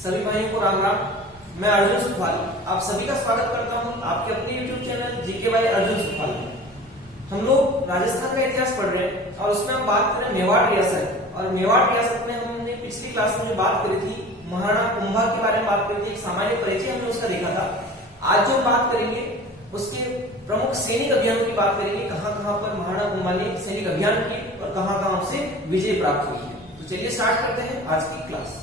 सभी भाइयों को राम राम। मैं अर्जुन सुखवाल आप सभी का स्वागत करता हूं आपके अपने YouTube channel GK by Arjun Sukhwal में। हम लोग राजस्थान का इतिहास पढ़ रहे हैं और उसमें हम बात करें मेवाड़ रियासत। और मेवाड़ रियासत में हमने पिछली क्लास में जो बात करी थी महाराणा कुंभा के बारे में बात करी थी, एक सामान्य परिचय हमने उसका देखा था। आज जो बात करेंगे उसके प्रमुख सैनिक अभियानों की बात करेंगे, कहां कहां पर महाराणा कुंभा ने सैनिक अभियान किए और कहां कहां उसे विजय प्राप्त हुई है। तो चलिए स्टार्ट करते हैं आज की क्लास।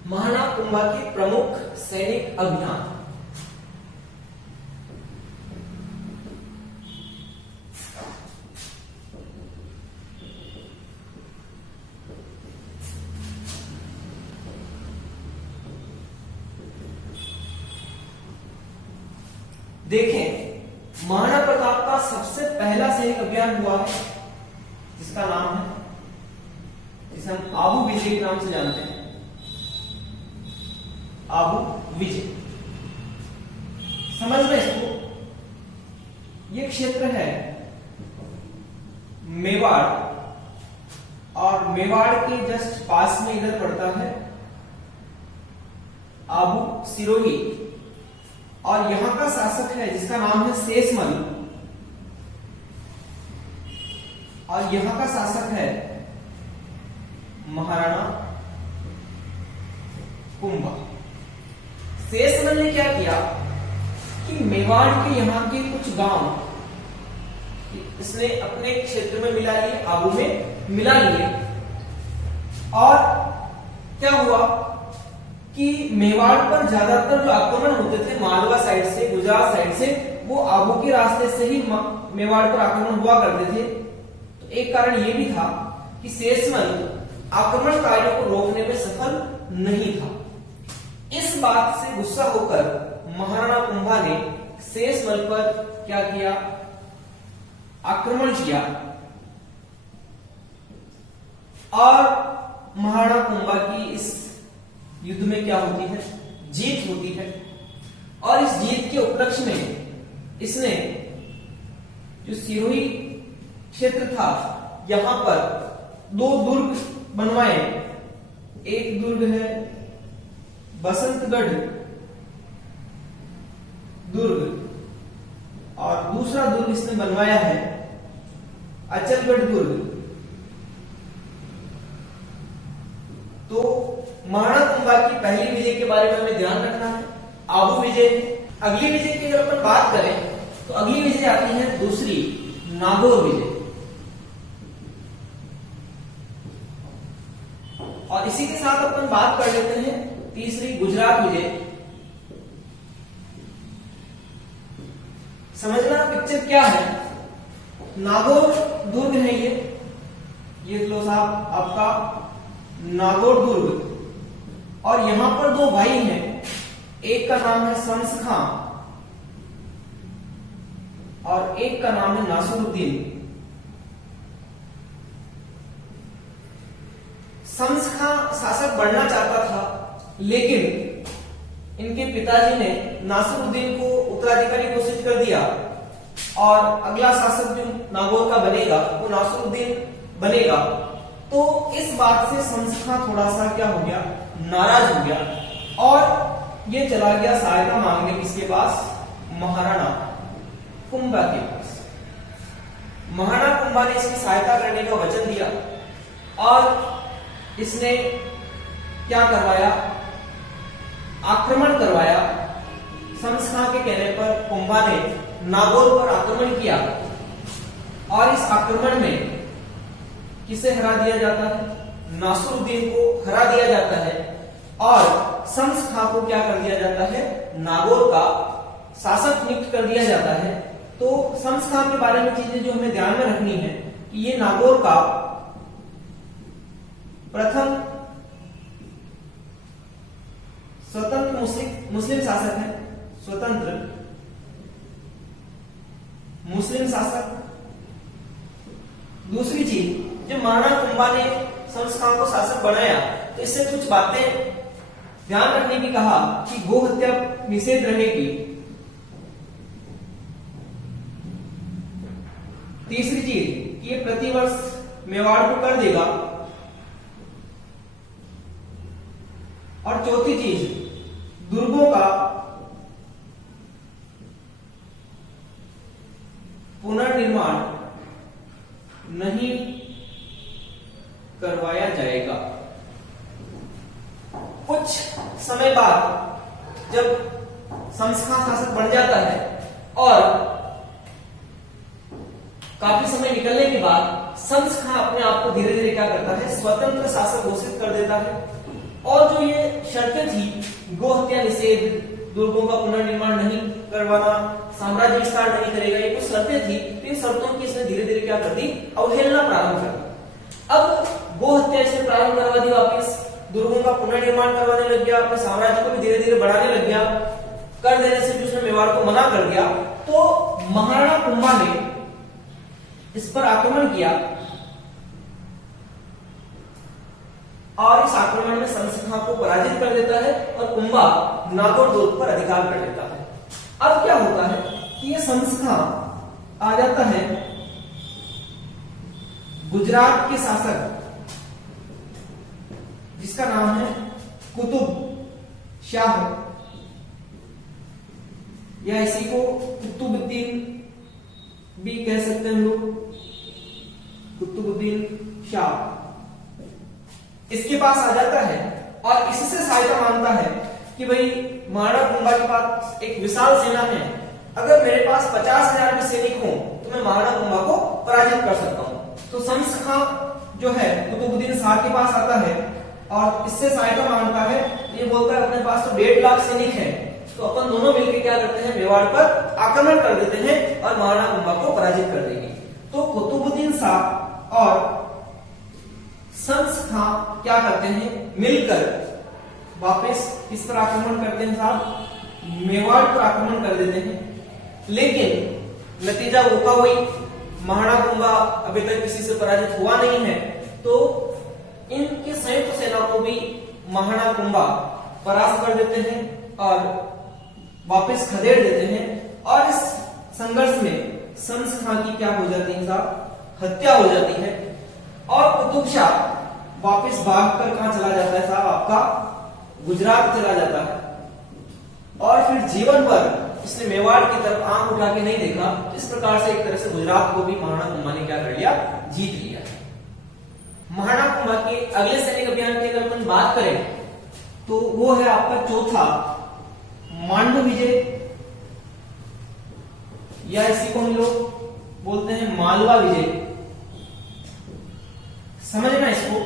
महाराणा कुंभा के प्रमुख सैनिक अभियान। देखें, महाराणा प्रताप का सबसे पहला सैनिक अभियान हुआ है जिसका नाम है, जिसे हम आबू विजय के नाम से जानते हैं, आबू विजय। समझ में इसको, ये क्षेत्र है मेवाड़ और मेवाड़ के जस्ट पास में इधर पड़ता है आबू सिरोही और यहां का शासक है जिसका नाम है शेषमल और यहां का शासक है महाराणा कुंभा। शेषमल ने क्या किया कि मेवाड़ के यहां के कुछ गांव इसने अपने क्षेत्र में मिला लिए, आबू में मिला लिए। और क्या हुआ कि मेवाड़ पर ज्यादातर जो आक्रमण होते थे मालवा साइड से, गुजरात साइड से, वो आबू के रास्ते से ही मेवाड़ पर आक्रमण हुआ करते थे। तो एक कारण ये भी था कि शेषमल आक्रमणकारियों को रोकने में सफल नहीं था। इस बात से गुस्सा होकर महाराणा कुंभा ने शेषमल पर क्या किया, आक्रमण किया और महाराणा कुंभा की इस युद्ध में क्या होती है, जीत होती है। और इस जीत के उपलक्ष्य में इसने जो सिरोही क्षेत्र था यहां पर दो दुर्ग बनवाए। एक दुर्ग है बसंतगढ़ दुर्ग और दूसरा दुर्ग इसने बनवाया है अचलगढ़ दुर्ग। तो महाराणा कुंभा की पहली विजय के बारे में हमें ध्यान रखना है, आबू विजय। अगली विजय की अगर अपन बात करें तो अगली विजय आती है दूसरी, नागौर विजय। और इसी के साथ अपन बात कर लेते हैं तीसरी, गुजरात विजय। समझना पिक्चर क्या है। नागौर दुर्ग है ये लो साहब आपका नागौर दुर्ग। और यहां पर दो भाई हैं, एक का नाम है शम्स खां और एक का नाम है नासिरुद्दीन। शम्स खां शासक बनना चाहता था, लेकिन इनके पिताजी ने नासिरुद्दीन को उत्तराधिकारी घोषित कर दिया और अगला शासक जो नागौर का बनेगा वो नासिरुद्दीन बनेगा। तो इस बात से शम्स खां थोड़ा सा क्या हो गया, नाराज हो गया और ये चला गया सहायता मांगने किसके पास, महाराणा कुंभा के पास। महाराणा कुंभा ने इसकी सहायता करने का वचन दिया और इसने क्या करवाया, आक्रमण करवाया। शम्स खां के कहने पर कुंभा ने नागौर पर आक्रमण किया और इस आक्रमण में किसे हरा दिया जाता है, नासिरुद्दीन को हरा दिया जाता है और शम्स खां को क्या कर दिया जाता है, नागौर का शासक नियुक्त कर दिया जाता है। तो शम्स खां के बारे में चीजें जो हमें ध्यान में रखनी है कि ये नागौर का प्रथम स्वतंत्र मुस्लिम शासक है, स्वतंत्र मुस्लिम शासक। दूसरी चीज, जब महाराणा कुंभा ने शम्स खां को शासक बनाया तो इससे कुछ बातें ध्यान रखने की कहा कि गो हत्या निषेध रहेगी, तीसरी चीज ये प्रतिवर्ष मेवाड़ को कर देगा। और चौथी चीज, दुर्गों का पुनर्निर्माण नहीं करवाया जाएगा। कुछ समय बाद जब संस्था शासक बन जाता है और काफी समय निकलने के बाद संस्था अपने आप को धीरे धीरे क्या करता है, स्वतंत्र शासक घोषित कर देता है। और जो ये शर्तें थी, गो हत्या निषेध, दुर्गों का पुनर्निर्माण नहीं करवाना, साम्राज्य विस्तार नहीं करेगा, ये कुछ शर्तें थी। तो इन शर्तों की इसने धीरे धीरे क्या कर दी, अवहेलना प्रारंभ कर दी। अब गो हत्या इसने प्रारंभ करवा दी वापिस, दुर्गों का पुनर्निर्माण करवाने लग गया, अपने साम्राज्य को भी धीरे धीरे बढ़ाने लग गया। कर देने से भी उसने मेवाड़ को मना कर दिया। तो महाराणा कुंभा ने इस पर आक्रमण किया और इस आक्रमण में संस्था को पराजित कर देता है और कुंभा नागौर दुर्ग पर अधिकार कर लेता है। अब क्या होता है कि ये संस्था आ जाता है गुजरात के शासक जिसका नाम है कुतुब शाह, या इसी को कुतुबुद्दीन भी कह सकते हैं लोग, कुतुबुद्दीन शाह। इसके पास आ जाता है और इससे सहायता मांगता है कि भाई महाराणा कुंभा के पास एक विशाल सेना है, अगर मेरे पास 50,000 भी सैनिक हो तो मैं महाराणा कुंभा को पराजित कर सकता हूं। तो संस्था जो है कुतुबुद्दीन शाह के पास आता है और इससे सहायता मांगता है। ये बोलता है अपने पास तो 1.5 लाख सैनिक है, तो अपन दोनों मिलकर क्या करते हैं, मेवाड़ पर आक्रमण कर देते हैं और महाराणा कुंभा को पराजित कर देंगे। तो कुतुबुद्दीन शाह और संस्था क्या करते हैं, मिलकर वापस इस पर आक्रमण करते हैं साहब, मेवाड़ पर आक्रमण कर देते हैं। लेकिन नतीजा वो का वही, महाराणा कुंभा अभी तक किसी से पराजित हुआ नहीं है। तो इनके संयुक्त सेना को भी महाराणा कुंभा परास्त कर देते हैं और वापस खदेड़ देते हैं। और इस संघर्ष में संस्था की क्या हो जाती है साहब, हत्या हो जाती है। और कुतुब शाह वापस भागकर कहां चला जाता है साहब, आपका गुजरात चला जाता है। और फिर जीवन भर इसने मेवाड़ की तरफ आंख उठा के नहीं देखा। इस प्रकार से एक तरह से गुजरात को भी महाराणा कुंभा ने क्या कर लिया, जीत लिया। महाराणा कुंभा के अगले सैनिक अभियान की अगर अपन बात करें तो वो है आपका चौथा, मांडू विजय, या इसी को हम लोग बोलते हैं मालवा विजय। समझना इसको,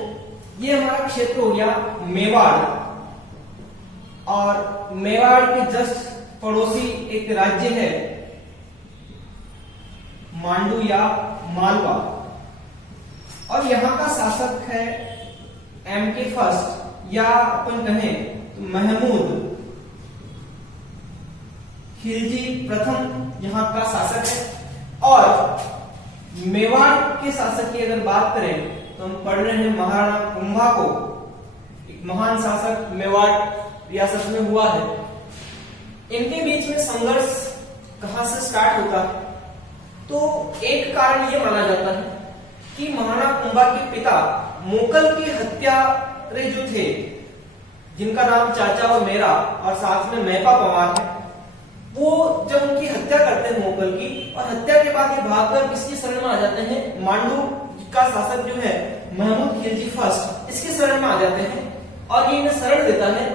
ये हमारा क्षेत्र हो गया मेवाड़, और मेवाड़ के जस्ट पड़ोसी एक राज्य है मांडू या मालवा, और यहां का शासक है M.K. फर्स्ट, या अपन कहें तो महमूद खिलजी प्रथम यहाँ का शासक है। और मेवाड़ के शासक की अगर बात करें तो हम पढ़ रहे हैं महाराणा कुंभा को, एक महान शासक मेवाड़ रियासत में हुआ है। इनके बीच में संघर्ष कहां से स्टार्ट होता है, तो एक कारण यह माना जाता है कि महाराणा कुंभा के पिता मोकल के हत्यारे जो थे, जिनका नाम चाचा और मेरा और साथ में मैपा पवार है, वो जब उनकी हत्या करते हैं मोकल की, और हत्या के बाद ये भागकर किसकी शरण में आ जाते हैं, मांडू का शासक जो है महमूद खिलजी फर्स्ट, इसके शरण में आ जाते हैं। और ये इन्हें शरण देता है।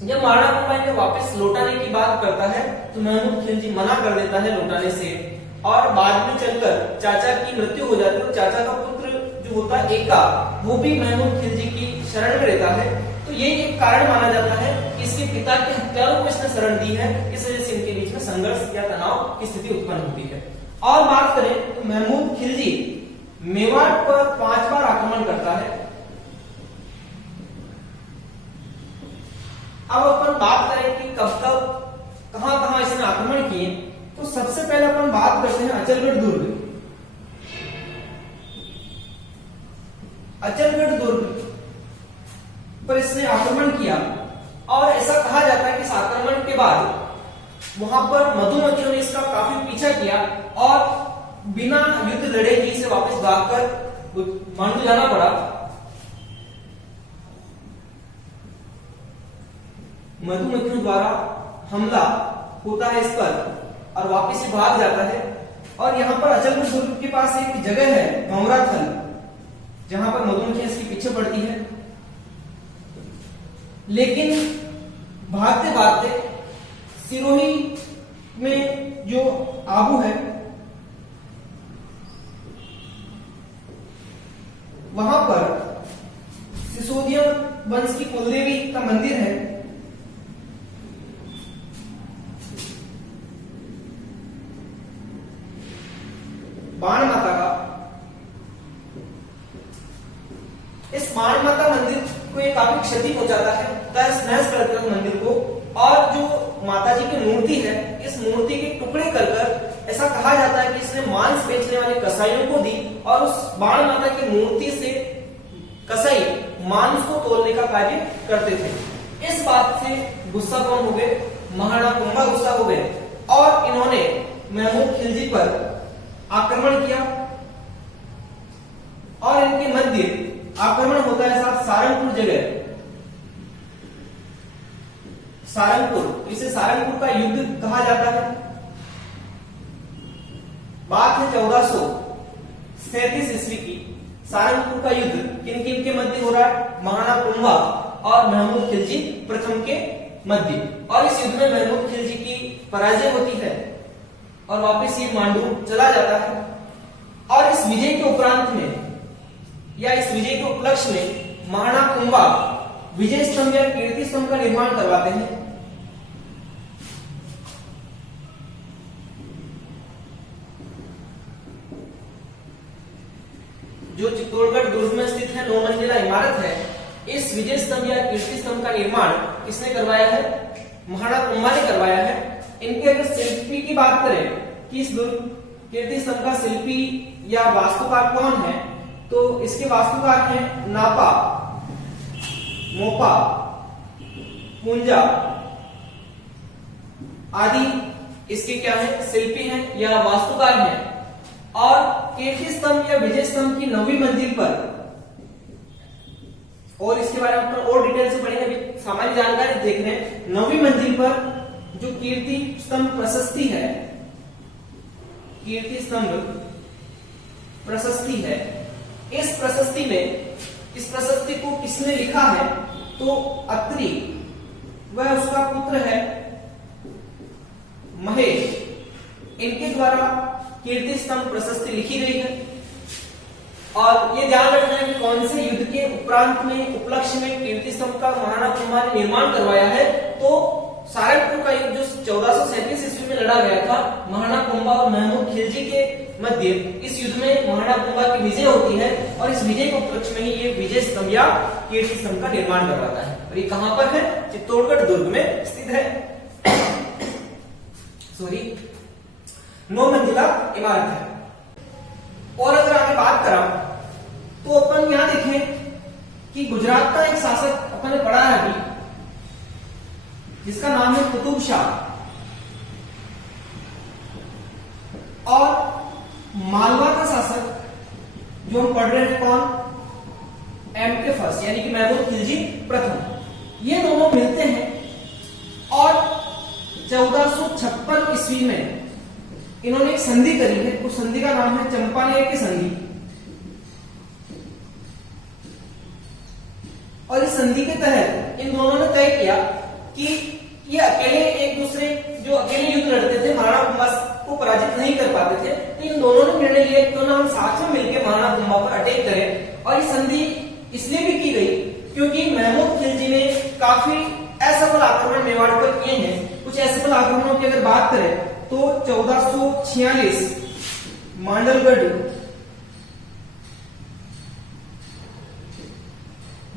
जब महाराणा कुंभा इन्हें वापस लौटाने की बात करता है तो महमूद खिलजी मना कर देता है लौटाने से, और बाद में चलकर चाचा की मृत्यु हो जाती है। तो चाचा का पुत्र जो होता है एका, वो भी महमूद खिलजी की शरण में रहता है। तो ये एक कारण माना जाता है कि इसके पिता के हत्यारों को इसने शरण दी है, इस वजह से इनके बीच में संघर्ष या तनाव की स्थिति उत्पन्न होती है। और बात करें तो महमूद खिलजी मेवाड़ पर 5 बार आक्रमण करता है। अब अपन बात करें कि कब कब कहां इसने आक्रमण किए, तो सबसे पहले अपन बात करते हैं अचलगढ़ दुर्ग। अचलगढ़ दुर्ग पर इसने आक्रमण किया, और ऐसा कहा जाता है कि इस आक्रमण के बाद वहां पर मधुमक्खियों ने इसका काफी पीछा किया और बिना युद्ध लड़े ही इसे वापस भागकर मांडू जाना पड़ा। मधुमक्खियों द्वारा हमला होता है इस पर और वापस से भाग जाता है। और यहाँ पर अचलपुर दुर्ग के पास एक जगह है भंवराथल, जहां पर मधुमक्खियां इसके पीछे पड़ती है। लेकिन भागते भागते सिरोही में जो आबू है वहां पर सिसोदिया वंश की कुलदेवी का मंदिर है। बाण माता का, इस बाण माता मंदिर को ये काफी क्षति पहुंचाता है, तहस नहस कर देता है मंदिर को। और जो माता जी की मूर्ति है, इस मूर्ति के टुकड़े कर कर ऐसा कहा जाता है कि इसने मांस बेचने वाले कसाईयों को दी और उस बाण माता की मूर्ति से कसाई मांस को तोलने का कार्य करते थे। इस बात से गुस्सा कौन हो गए? महाराणा कुंभा गुस्सा हो गए और इन्होंने महमूद खिलजी पर आक्रमण किया। और इनके मंदिर आक्रमण होता है साहब सारंगपुर जगह, सारंगपुर, इसे सारंगपुर का युद्ध कहा जाता है। बात है 1437 ईस्वी की। सारंगपुर का युद्ध किन किन के मध्य हो रहा है? महाराणा कुंभा और महमूद खिलजी प्रथम के मध्य। और इस युद्ध में महमूद खिलजी की पराजय होती है और वापस ये मांडू चला जाता है। और इस विजय के उपरांत में या इस विजय के उपलक्ष्य में महाराणा कुंभा विजय स्तंभ या कीर्ति स्तंभ का निर्माण करवाते हैं। जो चित्तौड़गढ़ दुर्ग में स्थित है 9 मंजिला इमारत है, इस विजय स्तंभ या कीर्ति स्तंभ का निर्माण किसने करवाया है? महाराणा कुंभा ने करवाया है। इनके अगर शिल्पी की बात करें कि इस कीर्ति स्तंभ का शिल्पी या वास्तुकार कौन है, तो इसके वास्तुकार हैं नापा, मोपा, कुंजा आदि इसके क्या है? शिल्पी हैं या वास्तुकार हैं। और कीर्ति स्तंभ या विजय स्तंभ की 9वीं मंजिल पर, और इसके बारे में और डिटेल से पढ़ेंगे, अभी सामान्य जानकारी देख रहे हैं। 9वीं मंजिल पर जो कीर्ति स्तंभ प्रशस्ति है, कीर्ति स्तंभ प्रशस्ति है, इस प्रशस्ति में, इस प्रशस्ति को किसने लिखा है? तो अत्रि, वह उसका पुत्र है महेश, इनके द्वारा कीर्ति स्तंभ प्रशस्ति लिखी गई है। और ये ध्यान रखना है कि कौन से युद्ध के उपरांत में, उपलक्ष्य में कीर्ति स्तंभ का महाराणा कुंभा ने निर्माण करवाया है। तो सारंगपुर का युद्ध जो 1437 ईस्वी में लड़ा गया था महाराणा कुंभा और महमूद खिलजी के मध्य, इस युद्ध में महाराणा कुंभा की विजय होती है और इस विजय के उपलक्ष्य में ही ये विजय स्तंभ या कीर्ति स्तंभ का निर्माण करवाता है। और ये कहां पर है? चित्तौड़गढ़ दुर्ग में स्थित है। सॉरी, 9 मंजिला इमारत है। और अगर आगे बात करा तो अपन यहां देखें कि गुजरात का एक शासक अपन ने पढ़ा है अभी, जिसका नाम है कुतुब शाह। और मालवा का शासक जो हम पढ़ रहे हैं कौन? M.K. फर्स्ट, यानी कि महमूद खिलजी प्रथम। ये दोनों मिलते हैं और 1456 ईस्वी में इन्होंने एक संधि करी है। उस संधि का नाम है चंपानेर की संधि। और इस संधि के तहत इन दोनों ने तय किया कि ये अकेले एक दूसरे, जो अकेले युद्ध लड़ते थे, महाराणा कुंभा को पराजित नहीं कर पाते थे, तो इन दोनों ने निर्णय लिया क्यों ना हम साथ में मिलकर महाराणा कुंभा पर अटैक करें। और ये संधि इसलिए भी की गई क्योंकि महमूद खिलजी ने काफी असफल आक्रमण मेवाड़ पर किए हैं। कुछ असफल आक्रमणों की अगर बात करें तो 1446 मांडलगढ़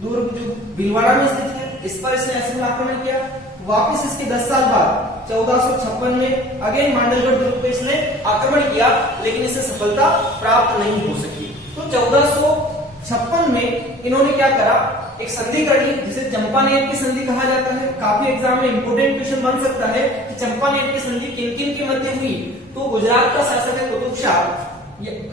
दुर्ग जो भीलवाड़ा में स्थित है, इस पर इसने असफल आक्रमण किया। वापस इसके 10 साल बाद 1456 में अगेन मांडलगढ़ दुर्ग पे इसने आक्रमण किया, लेकिन इससे सफलता प्राप्त नहीं हो सकी। तो 1456 में इन्होंने क्या करा? एक संधि कर ली, जिसे चंपानेर की संधि कहा जाता है। काफी एग्जाम में इंपोर्टेंट क्वेश्चन बन सकता है कि चंपानेर की संधि किन किन के मध्य हुई। तो गुजरात का शासक है कुतुब शाह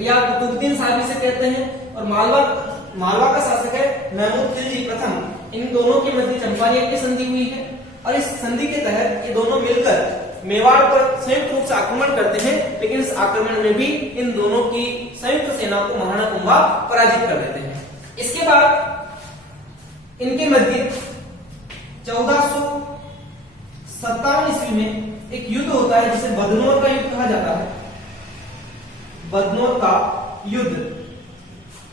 या कुतुबुद्दीन शाह जिसे कहते हैं, और मालवा का शासक है महमूद खिलजी प्रथम। इन दोनों के मध्य चंपारण की संधि हुई है और इस संधि के तहत ये दोनों मिलकर मेवाड़ पर संयुक्त रूप से आक्रमण करते हैं, लेकिन इस आक्रमण में भी इन दोनों की संयुक्त सेना को महाराणा कुंभा पराजित कर देते हैं। इसके बाद इनके मध्य 1457 ईस्वी में एक युद्ध होता है जिसे बदनौर का युद्ध कहा जाता है, बदनौर का युद्ध।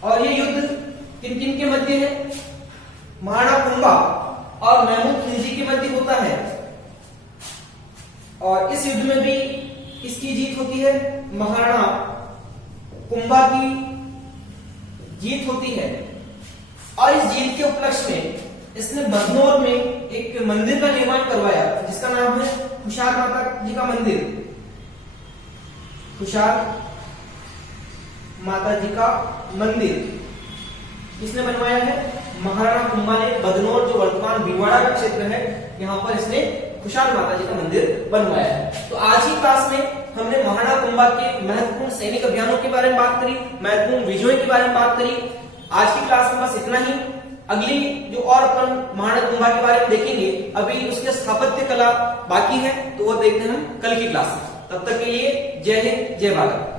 और ये युद्ध किन किन के मध्य है? महाराणा कुंभा और महमूद खिलजी के मध्य होता है और इस युद्ध में भी किसकी जीत होती है? महाराणा कुंभा की जीत होती है। और इस जीत के उपलक्ष्य में इसने बदनौर में एक मंदिर का निर्माण करवाया जिसका नाम है खुशार माता जी का मंदिर। खुशार माता जी का मंदिर किसने बनवाया है? महाराणा कुंभा ने बदनौर, जो वर्तमान भीलवाड़ा का क्षेत्र है, यहाँ पर इसने खुशाल माता जी का मंदिर बनवाया है। तो आज की क्लास में हमने महाराणा कुंभा के महत्वपूर्ण सैनिक अभियानों के बारे में बात करी, महत्वपूर्ण विजयों के बारे में बात करी। आज की क्लास में बस इतना ही। अगली जो और अपन महाराणा कुंभा के बारे में देखेंगे, अभी उसके स्थापत्य कला बाकी है, तो वो देखते हैं हम कल की क्लास में। तब तक के लिए जय हिंद, जय भारत।